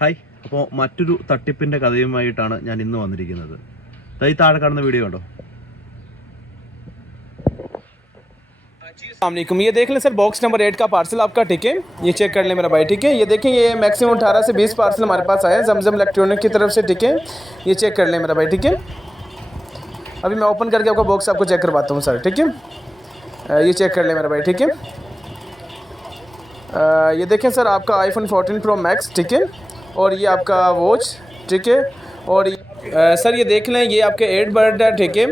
Hi അപ്പോൾ മറ്റൊരു തട്ടിപ്പിൻ്റെ കഥയുമായിട്ടാണ് ഞാൻ ഇന്ന് വന്നിരിക്കുന്നത് ദാ ഈ താഴെ കാണുന്ന വീഡിയോ ഉണ്ടോ अलैक्म ये देख लें सर बॉक्स नंबर एट का पार्सल आपका ठीक है ये चेक कर लें मेरा भाई ठीक है ये देखें ये मैक्सिमम अठारह से बीस पार्सल हमारे पास आए हैं जमजम इलेक्ट्रॉनिक की तरफ से ठीक है ये चेक कर लें मेरा भाई ठीक है अभी मैं ओपन करके आपका बॉक्स आपको चेक करवाता हूँ सर ठीक है अ, ये चेक कर लें मेरा भाई ठीक है अ, ये देखें सर आपका आईफोन 14 प्रो मैक्स ठीक है और ये आपका वॉच ठीक है और ये- अ, सर ये देख लें ये आपके एड बर्ड है ठीक है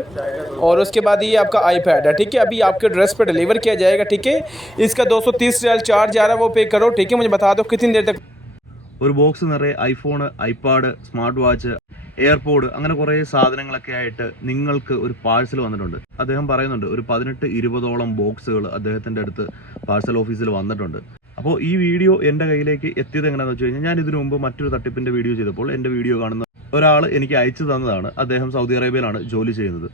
और उसके बाद ये आपका आईपैड है ठीक है अभी आपके ड्रेस पे डिलीवर किया जाएगा ठीक है इसका 230 रियाल चार्ज आ रहा है वो पे करो ठीक है मुझे बता दो कितनी देर तक ഒരു ബോക്സ് നിറയെ iPhone iPad smart watch AirPod അങ്ങനെ കുറേ സാധനങ്ങളൊക്കെ ആയിട്ട് നിങ്ങൾക്ക് ഒരു പാഴ്സൽ വന്നിട്ടുണ്ട് അദ്ദേഹം പറയുന്നുണ്ട് ഒരു പതിനെട്ട് ഇരുപതോളം ബോക്സുകൾ അദ്ദേഹത്തിന്റെ അടുത്ത് പാഴ്സൽ ഓഫീസിൽ വന്നിട്ടുണ്ട് അപ്പോൾ ഈ വീഡിയോ എന്റെ കയ്യിലേക്ക് എത്തിയത് എങ്ങനെയാണെന്ന് വെച്ച് കഴിഞ്ഞാൽ ഞാൻ ഇതിനു മുമ്പ് മറ്റൊരു തട്ടിപ്പിന്റെ വീഡിയോ ചെയ്തപ്പോൾ എന്റെ വീഡിയോ കാണുന്ന ഒരാൾ എനിക്ക് അയച്ചു തന്നതാണ്. അദ്ദേഹം സൗദി അറേബ്യയിലാണ് ജോലി ചെയ്യുന്നത്.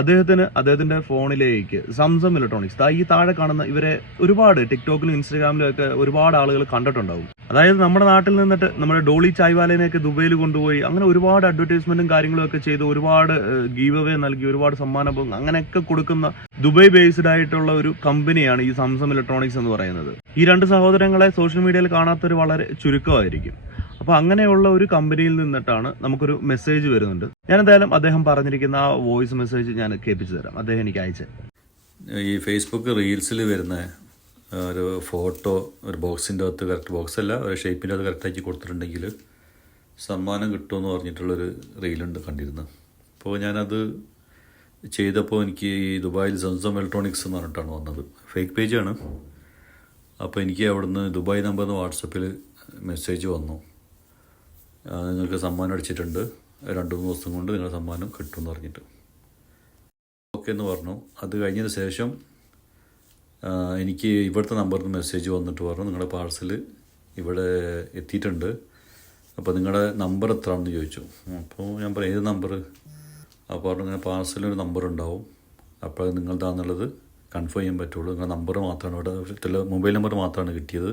അദ്ദേഹത്തിന് അദ്ദേഹത്തിന്റെ ഫോണിലേക്ക് സംസം ഇലക്ട്രോണിക്സ് ഈ താഴെ കാണുന്ന ഇവരെ ഒരുപാട് ടിക്ടോക്കിലും ഇൻസ്റ്റഗ്രാമിലും ഒക്കെ ഒരുപാട് ആളുകൾ കണ്ടിട്ടുണ്ടാവും. അതായത് നമ്മുടെ നാട്ടിൽ നിന്നിട്ട് നമ്മുടെ ഡോളി ചായ്വാലേനെയൊക്കെ ദുബൈയിൽ കൊണ്ടുപോയി അങ്ങനെ ഒരുപാട് അഡ്വർടൈസ്മെന്റും കാര്യങ്ങളും ഒക്കെ ചെയ്ത് ഒരുപാട് ഗീവ് അവേ നൽകി ഒരുപാട് സമ്മാനം അങ്ങനെയൊക്കെ കൊടുക്കുന്ന ദുബൈ ബേസ്ഡ് ആയിട്ടുള്ള ഒരു കമ്പനിയാണ് ഈ സാംസങ് ഇലക്ട്രോണിക്സ് എന്ന് പറയുന്നത്. ഈ രണ്ട് സഹോദരങ്ങളെ സോഷ്യൽ മീഡിയയിൽ കാണാത്തൊരു വളരെ ചുരുക്കമായിരിക്കും. അപ്പൊ അങ്ങനെയുള്ള ഒരു കമ്പനിയിൽ നിന്നിട്ടാണ് നമുക്കൊരു മെസ്സേജ് വരുന്നുണ്ട്. ഞാൻ എന്തായാലും അദ്ദേഹം പറഞ്ഞിരിക്കുന്ന ആ വോയിസ് മെസ്സേജ് ഞാൻ കേൾപ്പിച്ചു തരാം. അദ്ദേഹം എനിക്ക് അയച്ചത് ഈ ഫേസ്ബുക്ക് റീൽസിൽ വരുന്ന ഒരു ഫോട്ടോ ഒരു ബോക്സിന്റെ അകത്ത് കറക്റ്റ് ബോക്സ് അല്ല ഒരു ഷേപ്പിന്റെ അകത്ത് കറക്റ്റാക്കി കൊടുത്തിട്ടുണ്ടെങ്കിൽ സമ്മാനം കിട്ടുമെന്ന് പറഞ്ഞിട്ടുള്ളൊരു റീലുണ്ട് കണ്ടിരുന്നു. അപ്പോൾ ഞാനത് ചെയ്തപ്പോൾ എനിക്ക് ഈ ദുബായിൽ സംസം ഇലക്ട്രോണിക്സ് എന്ന് പറഞ്ഞിട്ടാണ് വന്നത്. ഫേക്ക് പേജാണ് അപ്പോൾ എനിക്ക് അവിടുന്ന് ദുബായ് നമ്പർ വാട്സപ്പിൽ മെസ്സേജ് വന്നു. നിങ്ങൾക്ക് സമ്മാനം അടിച്ചിട്ടുണ്ട്. രണ്ട് മൂന്ന് ദിവസം കൊണ്ട് നിങ്ങളുടെ സമ്മാനം കിട്ടുമെന്ന് പറഞ്ഞിട്ട്. ഓക്കെ എന്ന് പറഞ്ഞു. അത് കഴിഞ്ഞതിന് ശേഷം എനിക്ക് ഇവിടുത്തെ നമ്പറിൽ നിന്ന് മെസ്സേജ് വന്നിട്ട് പറഞ്ഞു. നിങ്ങളുടെ പാഴ്സൽ ഇവിടെ എത്തിയിട്ടുണ്ട്. അപ്പോൾ നിങ്ങളുടെ നമ്പർ എത്രയാണെന്ന് ചോദിച്ചു. അപ്പോൾ ഞാൻ പറയും ഏത് നമ്പർ അപ്പോൾ പറഞ്ഞു ഇങ്ങനെ പാഴ്സലൊരു നമ്പർ ഉണ്ടാവും. അപ്പോൾ അത് നിങ്ങളുടെയാണെന്നുള്ളത് കൺഫേം ചെയ്യാൻ പറ്റുള്ളൂ. നിങ്ങളുടെ നമ്പർ മാത്രമാണ് ഇവിടെ ചില മൊബൈൽ നമ്പർ മാത്രമാണ് കിട്ടിയത്.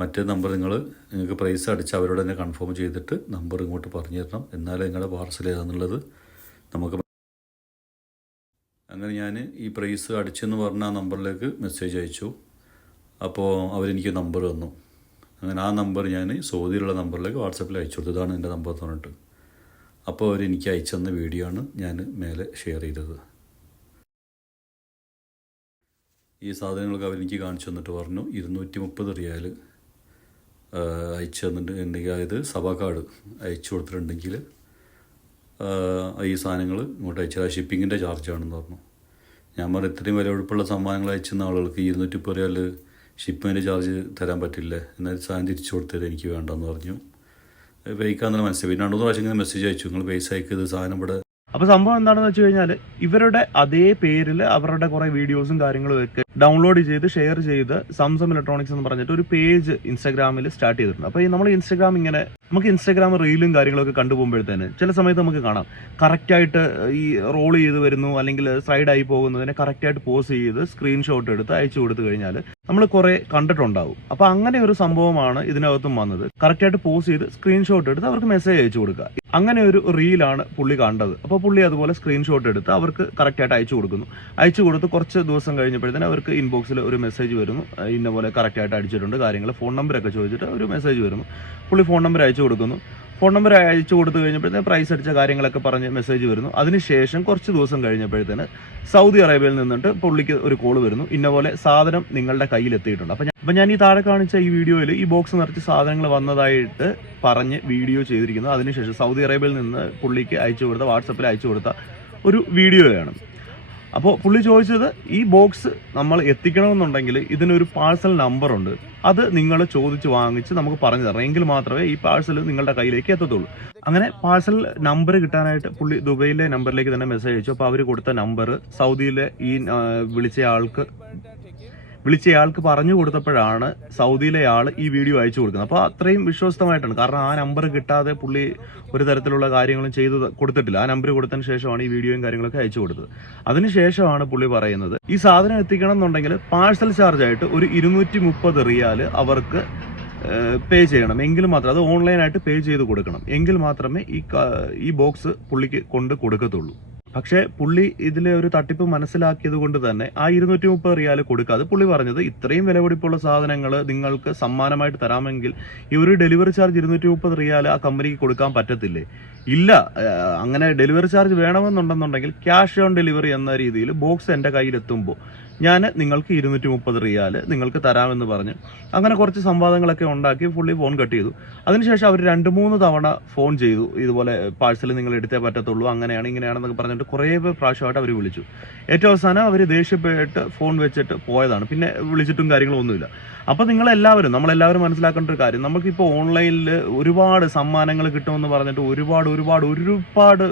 മറ്റേ നമ്പർ നിങ്ങൾ നിങ്ങൾക്ക് പ്രൈസ് അടിച്ച് അവരോട് തന്നെ കൺഫേം ചെയ്തിട്ട് നമ്പർ ഇങ്ങോട്ട് പറഞ്ഞു തരണം. എന്നാലേ നിങ്ങളുടെ പാർസൽ ഏതാണെന്നുള്ളത് നമുക്ക് അങ്ങനെ ഞാൻ ഈ പ്രൈസ് അടിച്ചെന്ന് പറഞ്ഞ ആ നമ്പറിലേക്ക് മെസ്സേജ് അയച്ചു. അപ്പോൾ അവരെനിക്ക് നമ്പർ തന്നു. അങ്ങനെ ആ നമ്പർ ഞാൻ സൗദിയിലുള്ള നമ്പറിലേക്ക് വാട്സപ്പിൽ അയച്ചു കൊടുത്തു. ഇതാണ് എന്റെ നമ്പർ പറഞ്ഞിട്ട്. അപ്പോൾ അവരെനിക്ക് അയച്ചു തന്ന വീഡിയോ ആണ് ഞാൻ മേലെ ഷെയർ ചെയ്തത്. ഈ സാധനങ്ങളൊക്കെ അവരെനിക്ക് കാണിച്ചു തന്നിട്ട് പറഞ്ഞു. ഇരുന്നൂറ്റി മുപ്പത് റിയാൽ അയച്ചു തന്നിട്ടുണ്ടെങ്കിൽ അതായത് സഭാ കാർഡ് അയച്ചു കൊടുത്തിട്ടുണ്ടെങ്കിൽ ഈ സാധനങ്ങൾ ഇങ്ങോട്ട് അയച്ചാൽ ഷിപ്പിങ്ങിന്റെ ചാർജാണെന്ന് പറഞ്ഞു. ഞാൻ പറഞ്ഞു ഇത്രയും വില ഉഴപ്പുള്ള സമ്മാനങ്ങൾ അയച്ചുന്ന ആളുകൾക്ക് ഇരുന്നൂറ്റി പറയാൽ റിയാൽ ഷിപ്പിങ്ങിന്റെ ചാർജ് തരാൻ പറ്റില്ല. എന്നാൽ സാധനം തിരിച്ചു കൊടുത്തത് എനിക്ക് വേണ്ടെന്ന് പറഞ്ഞു. ഫേക്കാന്നുള്ള മനസ്സിലായി. പിന്നെ രണ്ടു പ്രാവശ്യം ഇങ്ങനെ മെസ്സേജ് അയച്ചു. നിങ്ങൾ പൈസ അയക്കത് സാധനം ഇവിടെ. അപ്പൊ സംഭവം എന്താണെന്ന് വെച്ച് കഴിഞ്ഞാൽ ഇവരുടെ അതേ പേരിൽ അവരുടെ കുറെ വീഡിയോസും കാര്യങ്ങളും ഒക്കെ ഡൗൺലോഡ് ചെയ്ത് ഷെയർ ചെയ്ത് സംസം ഇലക്ട്രോണിക്സ് എന്ന് പറഞ്ഞിട്ട് ഒരു പേജ് ഇൻസ്റ്റാഗ്രാമിൽ സ്റ്റാർട്ട് ചെയ്തിട്ടുണ്ട്. അപ്പൊ ഈ നമ്മൾ ഇൻസ്റ്റാഗ്രാം ഇങ്ങനെ നമുക്ക് ഇൻസ്റ്റാഗ്രാം റീലും കാര്യങ്ങളൊക്കെ കണ്ടുപോകുമ്പോഴത്തേന് ചില സമയത്ത് നമുക്ക് കാണാം. കറക്റ്റായിട്ട് ഈ റോൾ ചെയ്ത് വരുന്നു അല്ലെങ്കിൽ സൈഡായി പോകുന്നതിനെ കറക്റ്റായിട്ട് പോസ് ചെയ്ത് സ്ക്രീൻഷോട്ട് എടുത്ത് അയച്ചു കൊടുത്തു കഴിഞ്ഞാൽ നമ്മൾ കുറെ കണ്ടിട്ടുണ്ടാവും. അപ്പൊ അങ്ങനെ ഒരു സംഭവമാണ് ഇതിനകത്തും വന്നത്. കറക്റ്റായിട്ട് പോസ് ചെയ്ത് സ്ക്രീൻഷോട്ട് എടുത്ത് അവർക്ക് മെസ്സേജ് അയച്ചു കൊടുക്കുക. അങ്ങനെ ഒരു റീലാണ് പുള്ളി കണ്ടത്. അപ്പോൾ പുള്ളി അതുപോലെ സ്ക്രീൻഷോട്ട് എടുത്ത് അവർക്ക് കറക്റ്റായിട്ട് അയച്ചു കൊടുക്കുന്നു. അയച്ചു കൊടുത്ത് കുറച്ച് ദിവസം കഴിഞ്ഞപ്പോഴത്തേന് അവർക്ക് ഇൻബോക്സിൽ ഒരു മെസ്സേജ് വരുന്നു. ഇന്നപോലെ ഇന്ന പോലെ കറക്റ്റ് ആയിട്ട് അടിച്ചിട്ടുണ്ട് കാര്യങ്ങൾ ഫോൺ നമ്പർ ഒക്കെ ചോദിച്ചിട്ട് ഒരു മെസ്സേജ് വരുന്നു. പുള്ളി ഫോൺ നമ്പർ അയച്ചു കൊടുക്കുന്നു. ഫോൺ നമ്പർ അയച്ചു കൊടുത്തു കഴിഞ്ഞപ്പോഴത്തേന് പ്രൈസ് അടിച്ച കാര്യങ്ങളൊക്കെ പറഞ്ഞ് മെസ്സേജ് വരുന്നു. അതിനുശേഷം കുറച്ച് ദിവസം കഴിഞ്ഞപ്പോഴത്തേന് സൗദി അറേബ്യയിൽ നിന്നിട്ട് പുള്ളിക്ക് ഒരു കോൾ വരുന്നു. ഇന്ന പോലെ സാധനം നിങ്ങളുടെ കയ്യിൽ എത്തിയിട്ടുണ്ട്. അപ്പം അപ്പം ഞാൻ ഈ താഴെ കാണിച്ച ഈ വീഡിയോയിൽ ഈ ബോക്സ് നിറച്ച് സാധനങ്ങൾ വന്നതായിട്ട് പറഞ്ഞ് വീഡിയോ ചെയ്തിരിക്കുന്നു. അതിനുശേഷം സൗദി അറേബ്യയിൽ നിന്ന് പുള്ളിക്ക് അയച്ചു കൊടുത്ത വാട്സപ്പിൽ അയച്ചു കൊടുത്ത ഒരു വീഡിയോയാണ് അപ്പോൾ പുള്ളി ചോദിച്ചത് ഈ ബോക്സ് നമ്മൾ എത്തിക്കണമെന്നുണ്ടെങ്കിൽ ഇതിനൊരു പാഴ്സൽ നമ്പർ ഉണ്ട്. അത് നിങ്ങൾ ചോദിച്ച് വാങ്ങിച്ച് നമുക്ക് പറഞ്ഞു തരണം. എങ്കിൽ മാത്രമേ ഈ പാഴ്സൽ നിങ്ങളുടെ കയ്യിലേക്ക് എത്തത്തുള്ളൂ. അങ്ങനെ പാഴ്സൽ നമ്പർ കിട്ടാനായിട്ട് പുള്ളി ദുബൈയിലെ നമ്പറിലേക്ക് തന്നെ മെസ്സേജ് അയച്ചു. അപ്പോൾ അവർ കൊടുത്ത നമ്പർ സൗദിയിലെ ഈ വിളിച്ച ആൾക്ക് വിളിച്ചയാൾക്ക് പറഞ്ഞു കൊടുത്തപ്പോഴാണ് സൗദിയിലെ ആൾ ഈ വീഡിയോ അയച്ചു കൊടുക്കുന്നത്. അപ്പോൾ അത്രയും വിശ്വസ്തമായിട്ടാണ്. കാരണം ആ നമ്പർ കിട്ടാതെ പുള്ളി ഒരു തരത്തിലുള്ള കാര്യങ്ങളും ചെയ്തു കൊടുത്തിട്ടില്ല. ആ നമ്പർ കൊടുത്തതിന് ശേഷമാണ് ഈ വീഡിയോയും കാര്യങ്ങളൊക്കെ അയച്ചു കൊടുത്തത്. അതിനുശേഷമാണ് പുള്ളി പറയുന്നത് ഈ സാധനം എത്തിക്കണം എന്നുണ്ടെങ്കിൽ പാഴ്സൽ ചാർജ് ആയിട്ട് ഒരു ഇരുന്നൂറ്റി മുപ്പത് റിയാൽ അവർക്ക് പേ ചെയ്യണം. എങ്കിൽ മാത്രം അത് ഓൺലൈനായിട്ട് പേ ചെയ്ത് കൊടുക്കണം. എങ്കിൽ മാത്രമേ ഈ ഈ ബോക്സ് പുള്ളിക്ക് കൊണ്ട് കൊടുക്കത്തുള്ളൂ. പക്ഷേ പുള്ളി ഇതിലെ ഒരു തട്ടിപ്പ് മനസ്സിലാക്കിയത് കൊണ്ട് തന്നെ ആ ഇരുന്നൂറ്റി മുപ്പത് റിയാൽ കൊടുക്കാതെ പുള്ളി പറഞ്ഞത് ഇത്രയും വിലപിടിപ്പുള്ള സാധനങ്ങൾ നിങ്ങൾക്ക് സമ്മാനമായിട്ട് തരാമെങ്കിൽ ഈ ഒരു ഡെലിവറി ചാർജ് ഇരുന്നൂറ്റി മുപ്പത് റിയാൽ ആ കമ്പനിക്ക് കൊടുക്കാൻ പറ്റത്തില്ലേ? ഇല്ല. അങ്ങനെ ഡെലിവറി ചാർജ് വേണമെന്നുണ്ടെന്നുണ്ടെങ്കിൽ ക്യാഷ് ഓൺ ഡെലിവറി എന്ന രീതിയിൽ ബോക്സ് എന്റെ കയ്യിലെത്തുമ്പോൾ ഞാൻ നിങ്ങൾക്ക് ഇരുന്നൂറ്റി മുപ്പത് റിയാൽ നിങ്ങൾക്ക് തരാമെന്ന് പറഞ്ഞ് അങ്ങനെ കുറച്ച് സംവാദങ്ങളൊക്കെ ഉണ്ടാക്കി ഫുള്ളി ഫോൺ കട്ട് ചെയ്തു. അതിനുശേഷം അവർ രണ്ട് മൂന്ന് തവണ ഫോൺ ചെയ്തു. ഇതുപോലെ പാഴ്സൽ നിങ്ങൾ എടുത്തേ പറ്റത്തുള്ളൂ അങ്ങനെയാണ് ഇങ്ങനെയാണെന്നൊക്കെ പറഞ്ഞിട്ട് കുറേ പ്രാവശ്യമായിട്ട് അവർ വിളിച്ചു. ഏറ്റവും അവസാനം അവർ ദേഷ്യപ്പെട്ട് ഫോൺ വെച്ചിട്ട് പോയതാണ്. പിന്നെ വിളിച്ചിട്ടും കാര്യങ്ങളൊന്നുമില്ല. അപ്പോൾ നിങ്ങളെല്ലാവരും നമ്മളെല്ലാവരും മനസ്സിലാക്കേണ്ട ഒരു കാര്യം. നമുക്കിപ്പോൾ ഓൺലൈനിൽ ഒരുപാട് സമ്മാനങ്ങൾ കിട്ടുമെന്ന് പറഞ്ഞിട്ട് ഒരുപാട് ഒരുപാട് ഒരുപാട്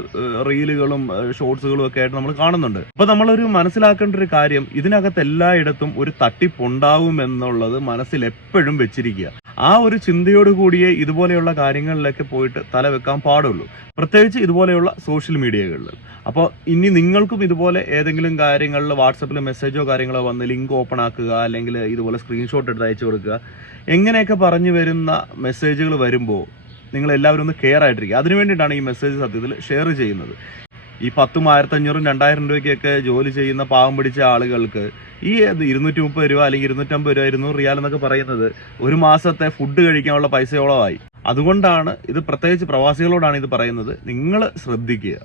റീലുകളും ഷോർട്സുകളും ഒക്കെ ആയിട്ട് നമ്മൾ കാണുന്നുണ്ട്. അപ്പോൾ നമ്മളൊരു മനസ്സിലാക്കേണ്ട ഒരു കാര്യം ഇതിനകത്ത് എല്ലായിടത്തും ഒരു തട്ടിപ്പുണ്ടാവും എന്നുള്ളത് മനസ്സിൽ എപ്പോഴും വെച്ചിരിക്കുക. ആ ഒരു ചിന്തയോട് കൂടിയേ ഇതുപോലെയുള്ള കാര്യങ്ങളിലൊക്കെ പോയിട്ട് തല വെക്കാൻ പാടുള്ളൂ. പ്രത്യേകിച്ച് ഇതുപോലെയുള്ള സോഷ്യൽ മീഡിയകളിൽ അപ്പോൾ ഇനി നിങ്ങൾക്കും ഇതുപോലെ ഏതെങ്കിലും കാര്യങ്ങളിൽ വാട്സപ്പിൽ മെസ്സേജോ കാര്യങ്ങളോ വന്ന് ലിങ്ക് ഓപ്പൺ ആക്കുക അല്ലെങ്കിൽ ഇതുപോലെ സ്ക്രീൻഷോട്ട് എടുത്ത് അയച്ചു കൊടുക്കുക. എങ്ങനെയൊക്കെ പറഞ്ഞു വരുന്ന മെസ്സേജുകൾ വരുമ്പോൾ നിങ്ങൾ എല്ലാവരും ഒന്ന് കെയർ ആയിട്ടിരിക്കുക. അതിനു വേണ്ടിയിട്ടാണ് ഈ മെസ്സേജ് സത്യത്തിൽ ഷെയർ ചെയ്യുന്നത്. ഈ പത്തും ആയിരത്തഞ്ഞൂറും രണ്ടായിരം രൂപയ്ക്കൊക്കെ ജോലി ചെയ്യുന്ന പാവം പിടിച്ച ആളുകൾക്ക് ഈ ഇരുന്നൂറ്റി മുപ്പത് രൂപ അല്ലെങ്കിൽ ഇരുന്നൂറ്റമ്പത് രൂപ ഇരുന്നൂറ് റിയാൽ എന്നൊക്കെ പറയുന്നത് ഒരു മാസത്തെ ഫുഡ് കഴിക്കാനുള്ള പൈസയോളമായി. അതുകൊണ്ടാണ് ഇത് പ്രത്യേകിച്ച് പ്രവാസികളോടാണ് ഇത് പറയുന്നത്. നിങ്ങൾ ശ്രദ്ധിക്കുക.